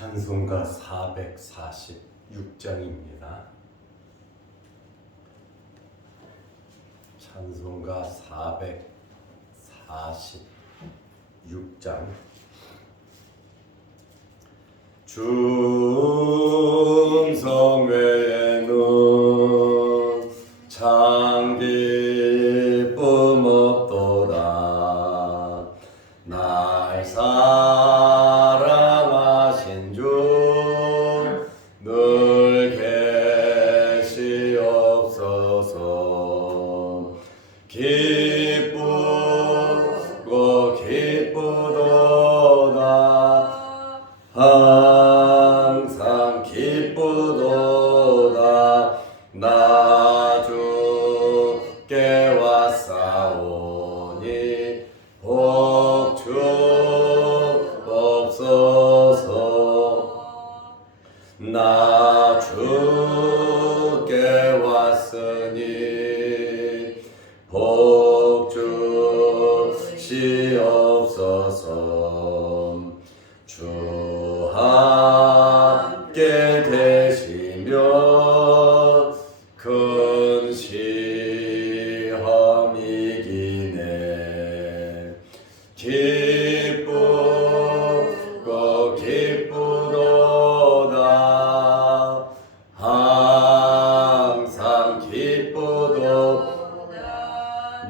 찬송가 446장입니다. 찬송가 446장. 중성 외에는 참 기쁨 없도다. 날 사랑하신 주 늘 계시옵소서. 기쁘고 기쁘도다. 항상 기쁘도다. 나 주께 왔사오니 복주옵소서. 나 주께 왔으니 복주시옵소서. 주 함께 계시면 큰 시험 이기네. 기쁘고 기쁘도다. 항상 기쁘도다.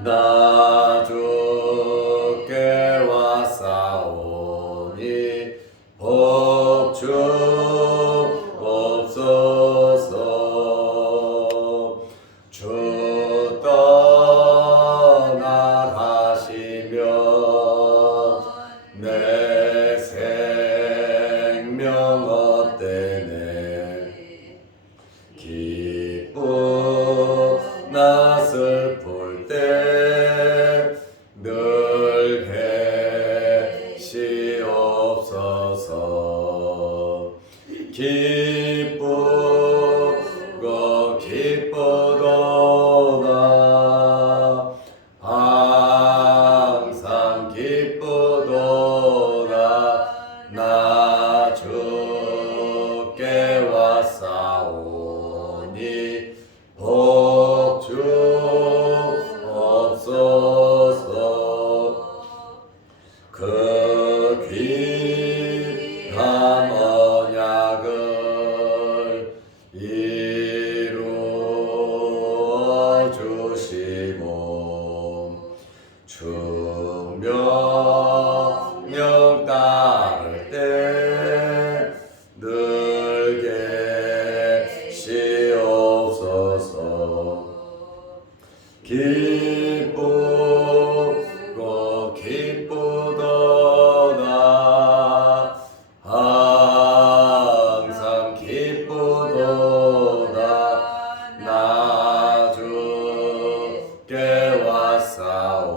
나 주께 왔사오니 복주옵소서. 주 떠나가시면 내 생명 헛되네. 기쁘나 슬플 때 늘 계시옵소서. 기쁘고 기쁘도다. 항상 기쁘도다. 나 주께 왔사오니 복주옵소서. 그 귀한 언약을 이루어 주시고 주 명령 따를 때 늘 계시옵소서. 기쁘고 기쁘도다. 항상 기쁘도다. 나 주께 왔사오니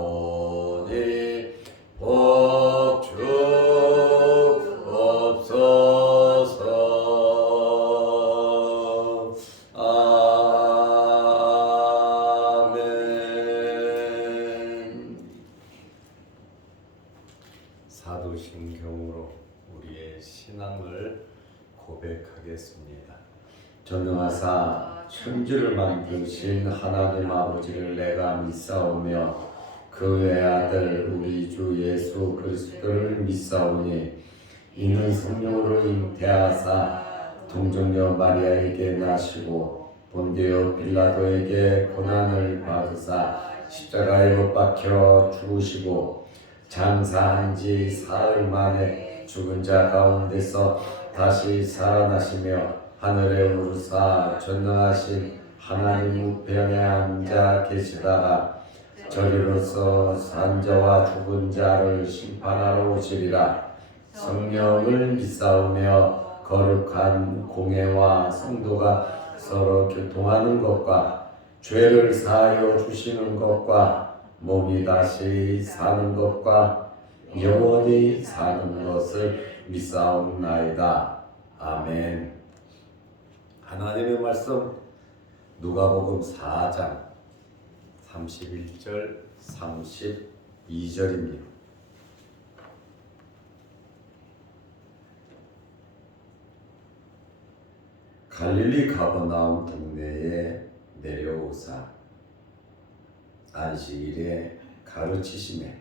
복주옵소서. 사도신경으로 우리의 신앙을 고백하겠습니다. 전능하사 천지를 만드신 하나님 아버지를 내가 믿사오며 그 외아들 우리 주 예수 그리스도를 믿사오니 이는 성령으로 잉태하사 동정녀 마리아에게 나시고 본디오 빌라도에게 고난을 받으사 십자가에 못 박혀 죽으시고 장사한 지 사흘 만에 죽은 자 가운데서 다시 살아나시며 하늘에 오르사 전능하신 하나님 우편에 앉아 계시다가 저리로서 산자와 죽은 자를 심판하러 오시리라. 성령을 믿사오며 거룩한 공회와 성도가 서로 교통하는 것과 죄를 사하여 주시는 것과 몸이 다시 사는 것과 영원히 사는 것을 믿사옵나이다. 아멘. 하나님의 말씀 누가복음 4장 31절 32절입니다. 갈릴리 가버나움 동네에 내려오사 안식일에 가르치시매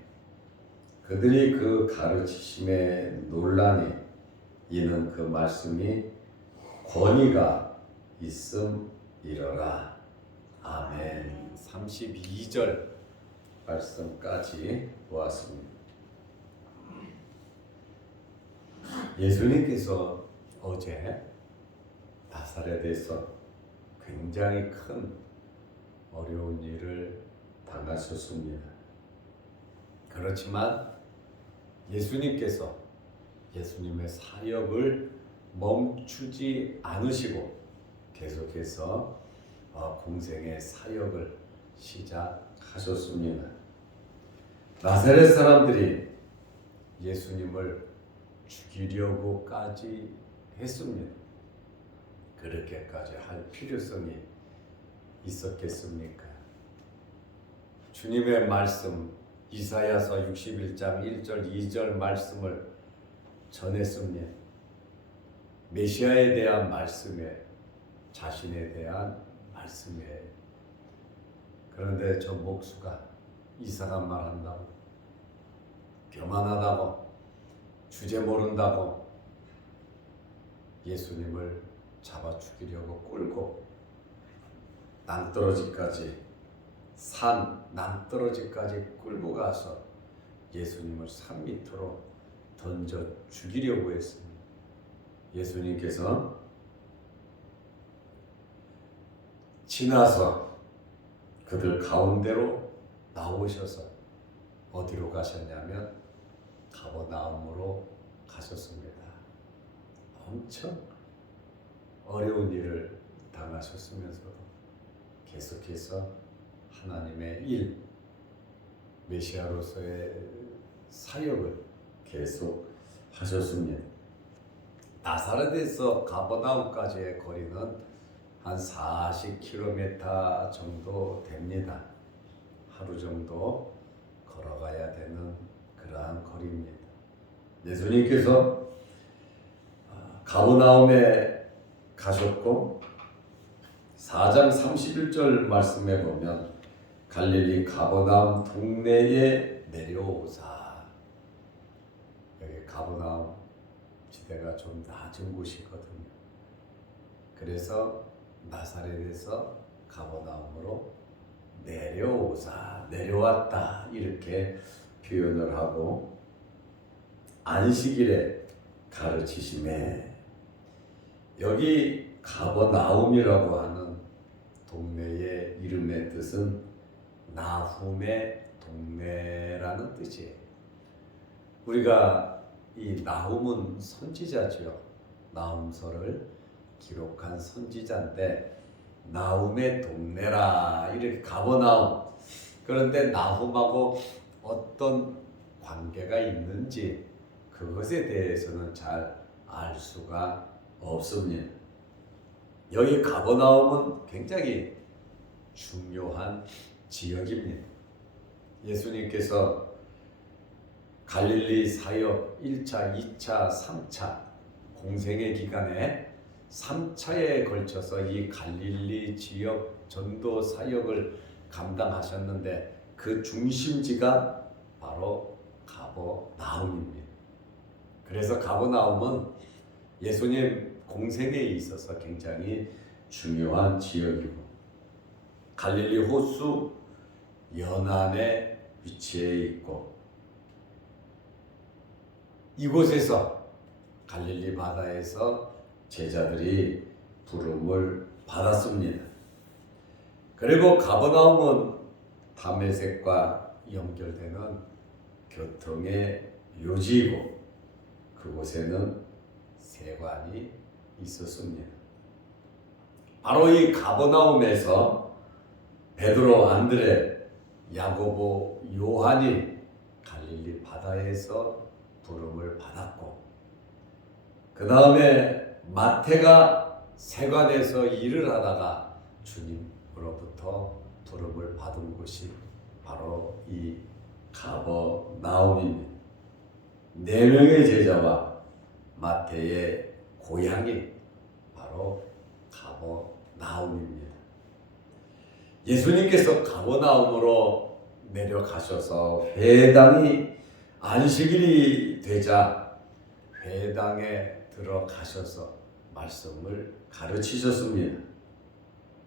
그들이 그 가르치심에 놀라니 이는 그 말씀이 권위가 있음이러라. 아멘. 32절 말씀까지 보았습니다. 예수님께서 어제 나사렛에서 굉장히 큰 어려운 일을 당하셨습니다. 그렇지만 예수님께서 예수님의 사역을 멈추지 않으시고 계속해서 공생의 사역을 시작하셨습니다. 나사렛 사람들이 예수님을 죽이려고까지 했습니다. 그렇게까지 할 필요성이 있었겠습니까? 주님의 말씀 이사야서 61장 1절 2절 말씀을 전했습니다. 메시아에 대한 말씀에 자신에 대한 말씀에 그런데 저 목수가 이상한 말 한다고 교만하다고 주제 모른다고 예수님을 잡아 죽이려고 끌고 산 낭떠러지까지 끌고 가서 예수님을 산 밑으로 던져 죽이려고 했습니다. 예수님께서 지나서 그들 가운데로 나오셔서 어디로 가셨냐면 가버나움으로 가셨습니다. 엄청 어려운 일을 당하셨으면서도 계속해서 하나님의 일, 메시아로서의 사역을 계속 하셨습니다. 나사렛에서 가버나움까지의 거리는 한 40km 정도 됩니다. 하루 정도 걸어가야 되는 그러한 거리입니다. 예수님께서 가버나움에 가셨고 4장 31절 말씀에 보면 갈릴리 가버나움 동네에 내려오사. 여기 가버나움 지대가 좀 낮은 곳이거든요. 그래서 나사렛에서 가버나움으로 내려오사, 내려왔다 이렇게 표현을 하고 안식일에 가르치심에 여기 가버나움이라고 하는 동네의 이름의 뜻은 나훔의 동네라는 뜻이에요. 우리가 이 나훔은 선지자죠. 나훔서를 기록한 선지자인데 나훔의 동네라 이렇게 가버나움. 그런데 나훔하고 어떤 관계가 있는지 그것에 대해서는 잘 알 수가 없습니다. 여기 가버나움은 굉장히 중요한 지역입니다. 예수님께서 갈릴리 사역 1차, 2차, 3차 공생의 기간에 3차에 걸쳐서 이 갈릴리 지역 전도 사역을 감당하셨는데 그 중심지가 바로 가버나움입니다. 그래서 가버나움은 예수님 공생에 있어서 굉장히 중요한 지역이고 갈릴리 호수 연안에 위치해 있고 이곳에서 갈릴리 바다에서 제자들이 부름을 받았습니다. 그리고 가버나움은 다메섹과 연결되는 교통의 요지이고 그곳에는 세관이 있었습니다. 바로 이 가버나움에서 베드로, 안드레, 야고보, 요한이 갈릴리 바다에서 부름을 받았고 그 다음에 마태가 세관에서 일을 하다가 주님으로부터 부름을 받은 곳이 바로 이 가버나움입니다. 4명의 제자와 마태의 고향이 바로 가버나움입니다. 예수님께서 가버나움으로 내려가셔서 회당이 안식일이 되자 회당에 들어가셔서 말씀을 가르치셨습니다.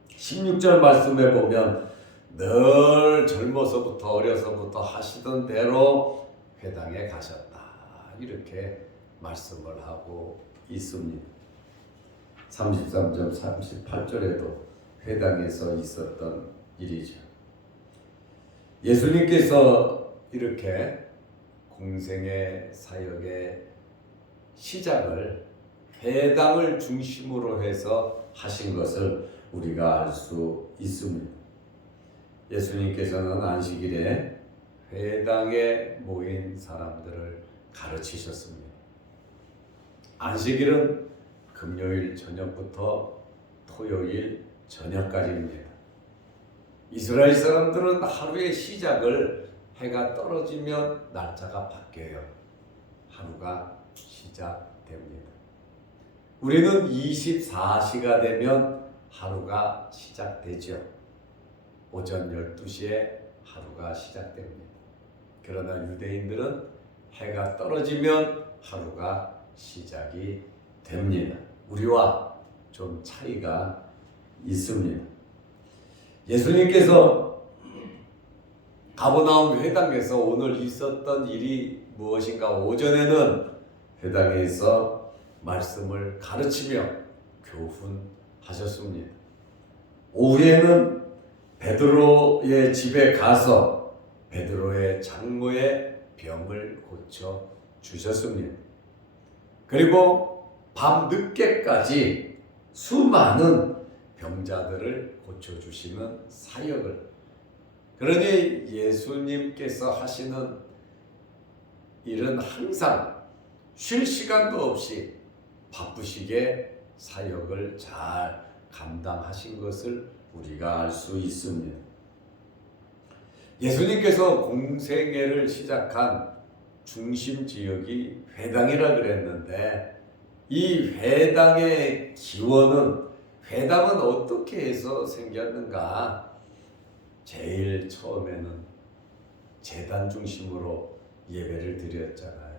16절 말씀에 보면 늘 젊어서부터 어려서부터 하시던 대로 회당에 가셨다, 이렇게 말씀을 하고 있습니다. 33절 38절에도 회당에서 있었던 일이죠. 예수님께서 이렇게 공생의 사역의 시작을 회당을 중심으로 해서 하신 것을 우리가 알 수 있습니다. 예수님께서는 안식일에 회당에 모인 사람들을 가르치셨습니다. 안식일은 금요일 저녁부터 토요일 저녁까지입니다. 이스라엘 사람들은 하루의 시작을 해가 떨어지면 날짜가 바뀌어요. 하루가 시작됩니다. 우리는 24시가 되면 하루가 시작되죠. 오전 12시에 하루가 시작됩니다. 그러나 유대인들은 해가 떨어지면 하루가 시작이 됩니다. 우리와 좀 차이가 있습니다. 예수님께서 가버나움 회당에서 오늘 있었던 일이 무엇인가? 오전에는 회당에서 말씀을 가르치며 교훈하셨습니다. 오후에는 베드로의 집에 가서 베드로의 장모의 병을 고쳐 주셨습니다. 그리고 밤 늦게까지 수많은 병자들을 고쳐주시는 사역을, 그러니 예수님께서 하시는 일은 항상 쉴 시간도 없이 바쁘시게 사역을 잘 감당하신 것을 우리가 알 수 있습니다. 예수님께서 공생애를 시작한 중심 지역이 회당이라 그랬는데, 이 회당의 기원은, 회당은 어떻게 해서 생겼는가? 제일 처음에는 제단 중심으로 예배를 드렸잖아요.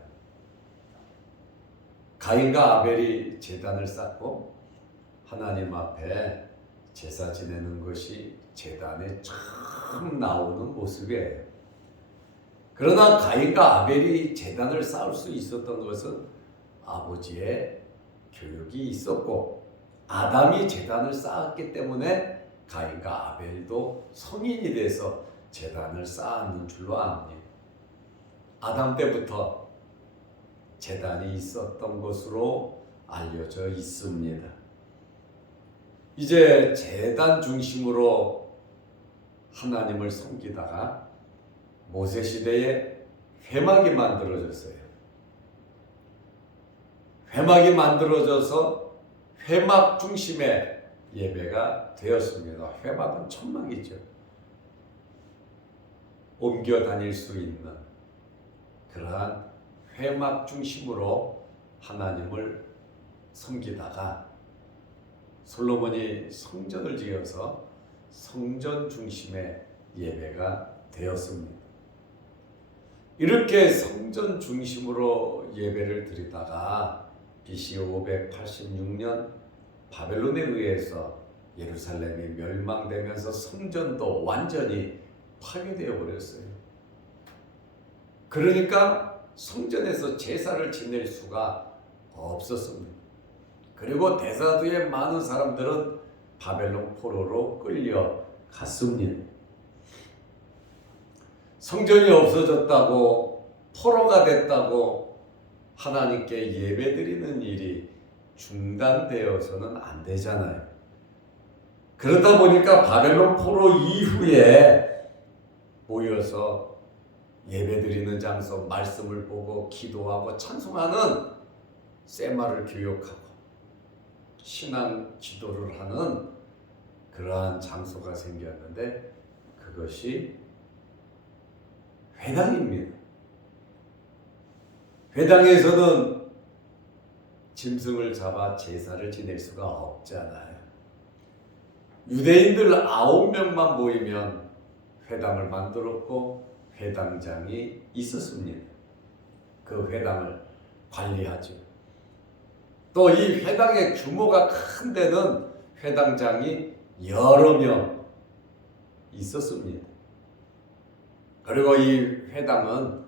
가인과 아벨이 제단을 쌓고 하나님 앞에 제사 지내는 것이 제단에 처음 나오는 모습이에요. 그러나 가인과 아벨이 제단을 쌓을 수 있었던 것은 아버지의 교육이 있었고, 아담이 제단을 쌓았기 때문에 가인과 아벨도 성인이 돼서 제단을 쌓았는 줄로 압니다. 아담 때부터 제단이 있었던 것으로 알려져 있습니다. 이제 제단 중심으로 하나님을 섬기다가 모세 시대에 회막이 만들어졌어요. 회막이 만들어져서 회막 중심의 예배가 되었습니다. 회막은 천막이죠. 옮겨 다닐 수 있는 그러한 회막 중심으로 하나님을 섬기다가 솔로몬이 성전을 지어서 성전 중심의 예배가 되었습니다. 이렇게 성전 중심으로 예배를 드리다가 BC 586년 바벨론에 의해서 예루살렘이 멸망되면서 성전도 완전히 파괴되어 버렸어요. 그러니까 성전에서 제사를 지낼 수가 없었습니다. 그리고 대사두의 많은 사람들은 바벨론 포로로 끌려갔습니다. 성전이 없어졌다고, 포로가 됐다고 하나님께 예배드리는 일이 중단되어서는 안 되잖아요. 그러다 보니까 바벨론 포로 이후에 모여서 예배드리는 장소, 말씀을 보고 기도하고 찬송하는, 세마를 교육하고 신앙 기도를 하는 그러한 장소가 생겼는데, 그것이 회당입니다. 회당에서는 짐승을 잡아 제사를 지낼 수가 없잖아요. 유대인들 9명만 모이면 회당을 만들었고 회당장이 있었습니다. 그 회당을 관리하죠. 또 이 회당의 규모가 큰 데는 회당장이 여러 명 있었습니다. 그리고 이 회당은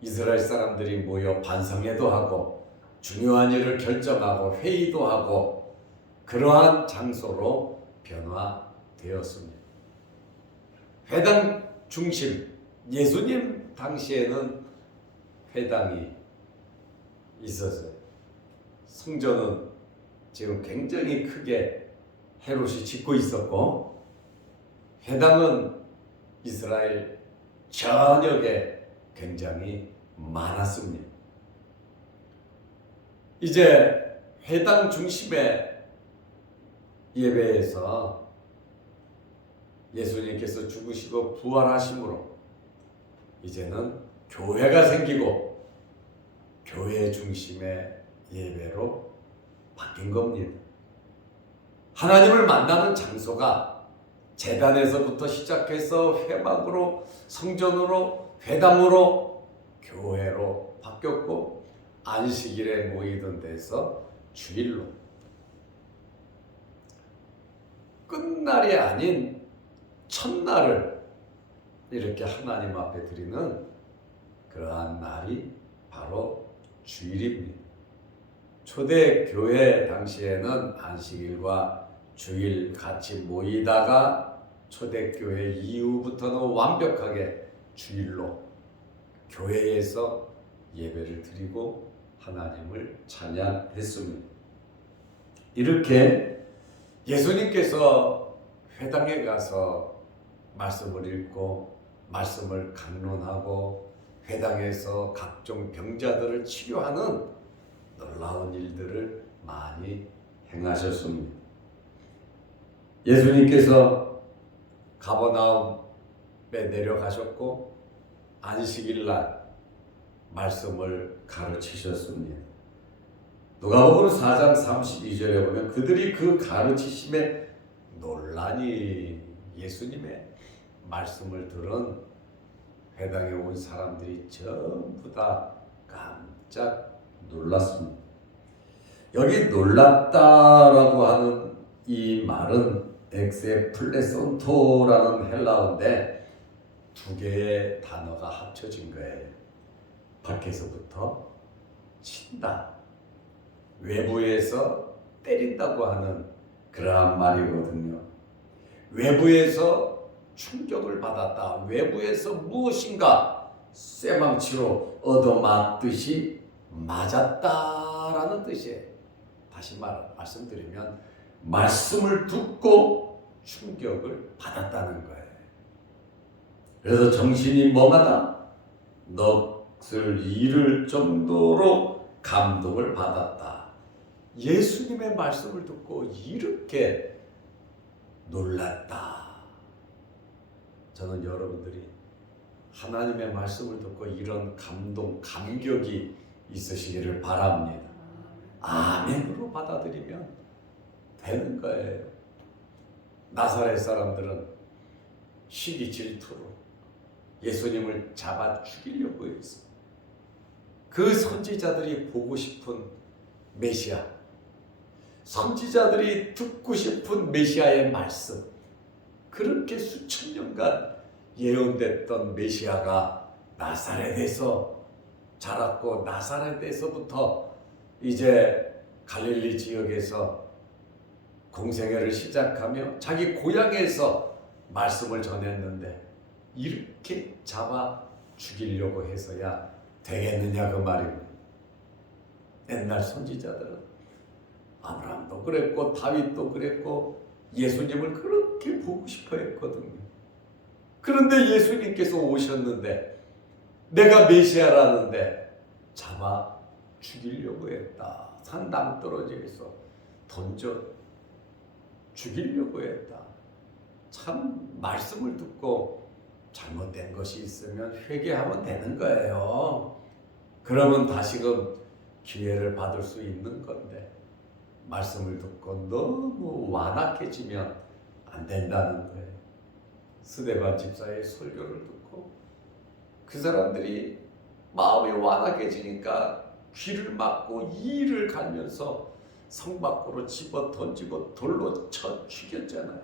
이스라엘 사람들이 모여 반성회도 하고 중요한 일을 결정하고 회의도 하고 그러한 장소로 변화되었습니다. 회당 중심, 예수님 당시에는 회당이 있었어요. 성전은 지금 굉장히 크게 헤롯이 짓고 있었고 회당은 이스라엘 전역에 굉장히 많았습니다. 이제 회당 중심의 예배에서 예수님께서 죽으시고 부활하심으로 이제는 교회가 생기고 교회 중심의 예배로 바뀐 겁니다. 하나님을 만나는 장소가 제단에서부터 시작해서 회막으로, 성전으로, 회당으로, 교회로 바뀌었고 안식일에 모이던 데서 주일로, 끝날이 아닌 첫날을 이렇게 하나님 앞에 드리는 그러한 날이 바로 주일입니다. 초대교회 당시에는 안식일과 주일 같이 모이다가 초대교회 이후부터는 완벽하게 주일로 교회에서 예배를 드리고 하나님을 찬양했습니다. 이렇게 예수님께서 회당에 가서 말씀을 읽고 말씀을 강론하고 회당에서 각종 병자들을 치료하는 놀라운 일들을 많이 행하셨습니다. 예수님께서 가버나움에 내려가셨고 안식일날 말씀을 가르치셨습니다. 누가복음 4장 32절에 보면 그들이 그 가르치심에 놀라니 예수님의 말씀을 들은 회당에 온 사람들이 전부 다 깜짝 놀랐습니다. 여기 놀랐다라고 하는 이 말은 엑세플레손토라는 헬라어인데 두 개의 단어가 합쳐진 거예요. 밖에서부터 친다, 외부에서 때린다고 하는 그러한 말이거든요. 외부에서 충격을 받았다, 외부에서 무엇인가 쇠망치로 얻어맞듯이 맞았다라는 뜻이에요. 다시 말씀드리면 말씀을 듣고 충격을 받았다는 거예요. 그래서 정신이 멍하다, 넋을 잃을 정도로 감동을 받았다. 예수님의 말씀을 듣고 이렇게 놀랐다. 저는 여러분들이 하나님의 말씀을 듣고 이런 감동, 감격이 있으시기를 바랍니다. 아멘으로 받아들이면 되는 거예요. 나사렛 사람들은 시기 질투로 예수님을 잡아 죽이려고 했어. 그 선지자들이 보고 싶은 메시아, 선지자들이 듣고 싶은 메시아의 말씀, 그렇게 수천 년간 예언됐던 메시아가 나사렛에서 자랐고 나사렛에서부터 이제 갈릴리 지역에서 공생애를 시작하며 자기 고향에서 말씀을 전했는데 이렇게 잡아 죽이려고 해서야 되겠느냐 그 말입니다. 옛날 선지자들은 아브라함도 그랬고 다윗도 그랬고 예수님을 그렇게 보고 싶어 했거든요. 그런데 예수님께서 오셨는데 내가 메시아라는데 잡아 죽이려고 했다. 산 낭떠러지에서 던져 죽이려고 했다. 참 말씀을 듣고 잘못된 것이 있으면 회개하면 되는 거예요. 그러면 다시금 기회를 받을 수 있는 건데 말씀을 듣고 너무 완악해지면 안 된다는 거예요. 스데반 집사의 설교를 듣고 그 사람들이 마음이 완악해지니까 귀를 막고 이를 갈면서 성 밖으로 집어 던지고 돌로 쳐 죽였잖아요.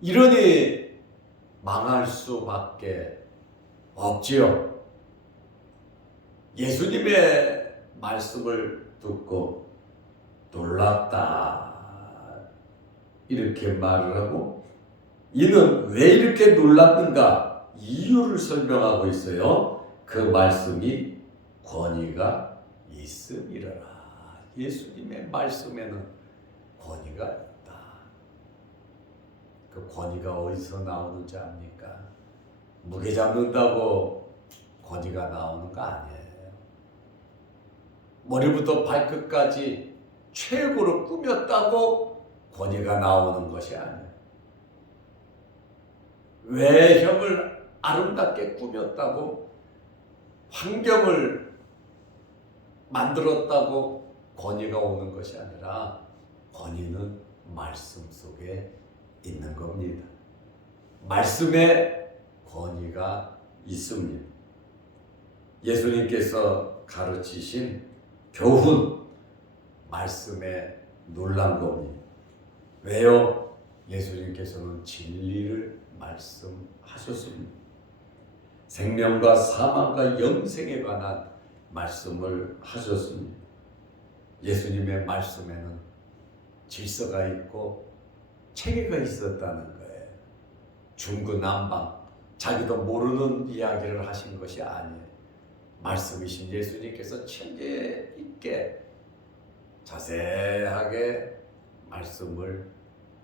이러니 망할 수밖에 없지요. 예수님의 말씀을 듣고 놀랐다 이렇게 말을 하고, 이는 왜 이렇게 놀랐는가 이유를 설명하고 있어요. 그 말씀이 권위가 있음이라. 예수님의 말씀에는 권위가 있다. 그 권위가 어디서 나오는지 압니까? 무게 잡는다고 권위가 나오는 거 아니에요. 머리부터 발끝까지 최고로 꾸몄다고 권위가 나오는 것이 아니에요. 외형을 아름답게 꾸몄다고, 환경을 만들었다고 권위가 오는 것이 아니라, 권위는 말씀 속에 있는 겁니다. 말씀에 권위가 있습니다. 예수님께서 가르치신 교훈, 말씀에 놀란 겁니다. 왜요? 예수님께서는 진리를 말씀하셨습니다. 생명과 사망과 영생에 관한 말씀을 하셨습니다. 예수님의 말씀에는 질서가 있고 체계가 있었다는 거예요. 중구난방, 자기도 모르는 이야기를 하신 것이 아니에요. 말씀이신 예수님께서 체계 있게 자세하게 말씀을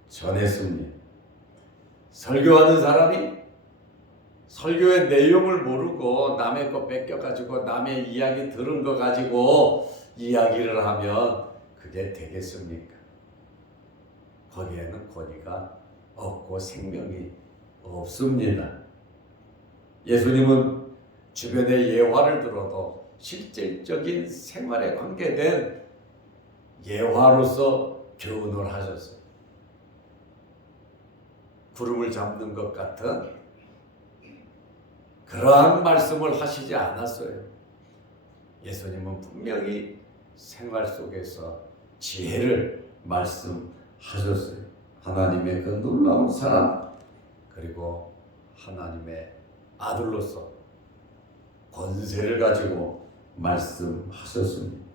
전했습니다. 설교하는 사람이 설교의 내용을 모르고 남의 거 뺏겨가지고 남의 이야기 들은 거 가지고 이야기를 하면 그게 되겠습니까? 거기에는 권위가 없고 생명이 없습니다. 예수님은 주변의 예화를 들어도 실질적인 생활에 관계된 예화로서 교훈을 하셨어요. 구름을 잡는 것 같은 그러한 말씀을 하시지 않았어요. 예수님은 분명히 생활 속에서 지혜를 말씀하셨어요. 하나님의 그 놀라운 사랑, 그리고 하나님의 아들로서 권세를 가지고 말씀하셨습니다.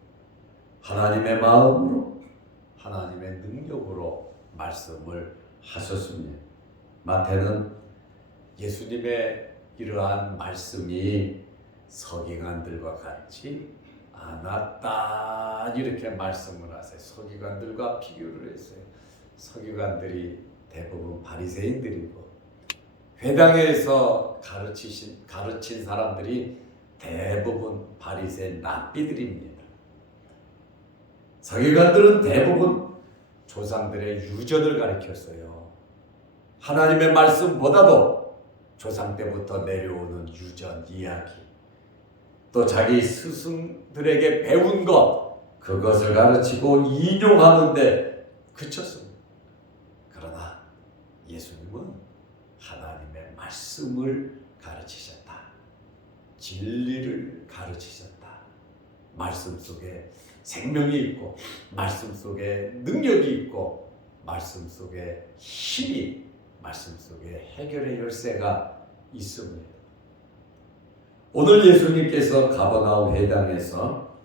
하나님의 마음으로, 하나님의 능력으로 말씀을 하셨습니다. 마태는 예수님의 이러한 말씀이 서기관들과 같지 않았다 이렇게 말씀을 하세요. 서기관들과 비교를 했어요. 서기관들이 대부분 바리새인들이고, 회당에서 가르친 사람들이 대부분 바리새 랍비들입니다. 서기관들은 대부분 조상들의 유전을 가르쳤어요. 하나님의 말씀보다도 조상 때부터 내려오는 유전 이야기, 또 자기 스승들에게 배운 것, 그것을 가르치고 인용하는데 그쳤습니다. 그러나 예수님은 하나님의 말씀을 가르치셨다. 진리를 가르치셨다. 말씀 속에 생명이 있고, 말씀 속에 능력이 있고, 말씀 속에 힘이, 말씀 속에 해결의 열쇠가 있습니다. 오늘 예수님께서 가버나움 회당에서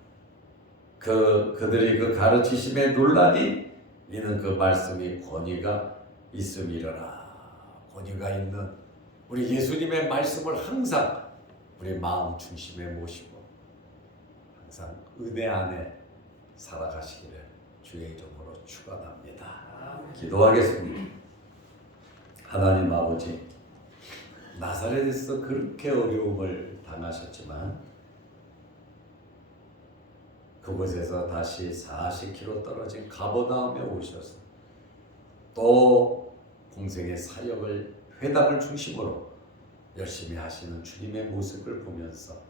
그들이 그 가르치심에 놀라니, 이는 그 말씀이 권위가 있음이로라. 권위가 있는 우리 예수님의 말씀을 항상 우리 마음 중심에 모시고 항상 은혜 안에 살아가시기를 주의 이름으로 축원합니다. 기도하겠습니다. 하나님 아버지, 나사렛에서 그렇게 어려움을 당하셨지만 그곳에서 다시 40km 떨어진 가버나움에 오셔서 또 공생의 사역을, 회당을 중심으로 열심히 하시는 주님의 모습을 보면서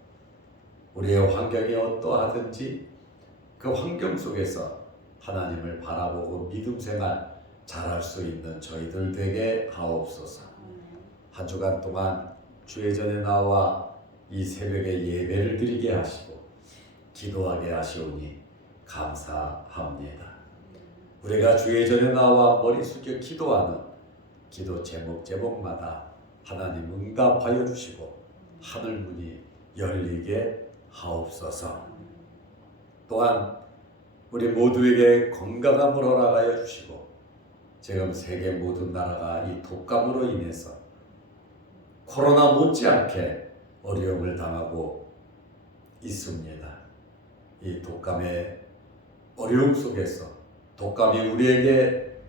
우리의 환경이 어떠하든지 그 환경 속에서 하나님을 바라보고 믿음 생활 잘할 수 있는 저희들 되게 하옵소서. 한 주간 동안 주의 전에 나와 이 새벽에 예배를 드리게 하시고 기도하게 하시오니 감사합니다. 우리가 주의 전에 나와 머리 숙여 기도하는 기도 제목마다 하나님 응답하여 주시고 하늘 문이 열리게 하옵소서. 또한 우리 모두에게 건강함을 허락하여 주시고 지금 세계 모든 나라가 이 독감으로 인해서 코로나 못지않게 어려움을 당하고 있습니다. 이 독감의 어려움 속에서 독감이 우리에게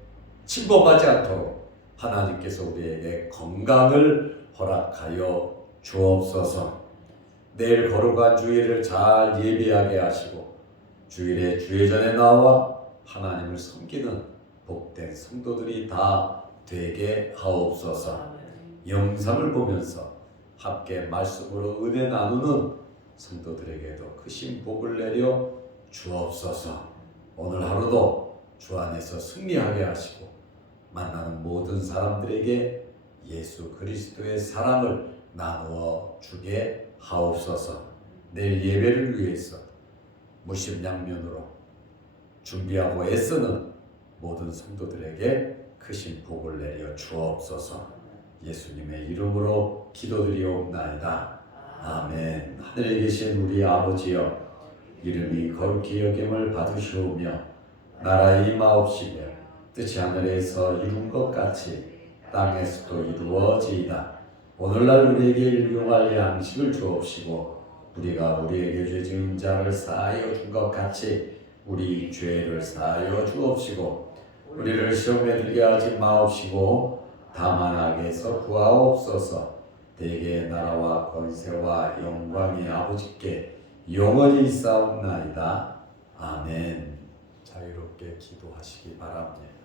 침범하지 않도록 하나님께서 우리에게 건강을 허락하여 주옵소서. 내일 거룩한 주일을 잘 예비하게 하시고 주일에 주의 전에 나와 하나님을 섬기는 복된 성도들이 다 되게 하옵소서. 영상을 보면서 함께 말씀으로 은혜 나누는 성도들에게도 크신 복을 내려 주옵소서. 오늘 하루도 주 안에서 승리하게 하시고 만나는 모든 사람들에게 예수 그리스도의 사랑을 나누어 주게 하옵소서. 내일 예배를 위해서 무심양면으로 준비하고 애쓰는 모든 성도들에게 크신 복을 내려 주옵소서. 예수님의 이름으로 기도드리옵나이다. 아멘. 하늘에 계신 우리 아버지여, 이름이 거룩히 여김을 받으시오며 나라의 임하옵시며 뜻이 하늘에서 이룬 것 같이 땅에서도 이루어지이다. 오늘날 우리에게 일용할 양식을 주옵시고 우리가 우리에게 죄 지은 자를 사하여 준 것 같이 우리 죄를 사하여 주옵시고 우리를 시험에 들게 하지 마옵시고 다만 악에서 구하옵소서. 대개의 나라와 권세와 영광이 아버지께 영원히 있사옵나이다. 아멘. 자유롭게 기도하시기 바랍니다.